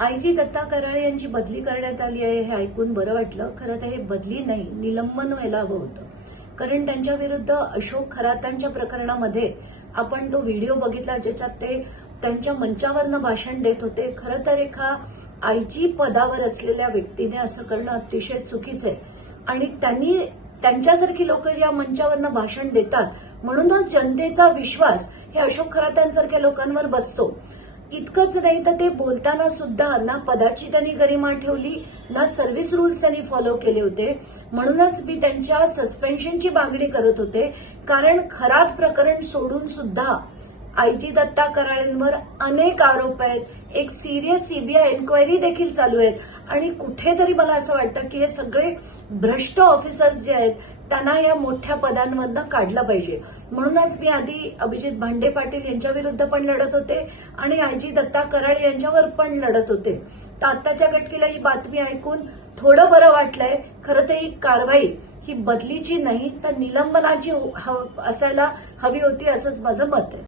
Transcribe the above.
IG Datta Karale यांची बदली करण्यात आली आहे हे ऐकून बरं वाटलं. खरं तर हे बदली नाही, निलंबन व्हायला हवं होतं. कारण त्यांच्या विरुद्ध अशोक खरातांच्या प्रकरणामध्ये आपण तो व्हिडिओ बघितला ज्याच्यात ते त्यांच्या मंचावरनं भाषण देत होते. खरं तर एका आयजी पदावर असलेल्या व्यक्तीने असं करणं अतिशय चुकीचं आहे आणि त्यांच्यासारखी लोक ज्या मंचावरनं भाषण देतात म्हणूनच जनतेचा विश्वास हे अशोक खरातांसारख्या लोकांवर बसतो. इतकंच नाही तर ते बोलताना सुद्धा ना पदाची त्यांनी गरिमा ठेवली ना सर्व्हिस रूल्स त्यांनी फॉलो केले होते. म्हणूनच मी त्यांच्या सस्पेन्शनची मागणी करत होते. कारण खरात प्रकरण सोडून सुद्धा आयजी दत्ता कराळेंवर अनेक आरोप आहेत. एक सिरियस सीबीआय एन्क्वायरी देखील चालू आहेत आणि कुठेतरी मला असं वाटतं की हे सगळे भ्रष्ट ऑफिसर्स जे आहेत त्यांना या मोठ्या पदांमधनं काढलं पाहिजे. म्हणूनच मी आधी अभिजित भांडे पाटील यांच्या विरुद्ध पण लढत होते आणि आयजी दत्ता कराळे यांच्यावर पण लढत होते. तर आत्ताच्या घटकेला ही बातमी ऐकून थोडं बरं वाटलंय. खरं तर ही कारवाई ही बदलीची नाही तर निलंबनाची असायला हवी होती असंच माझं मत आहे.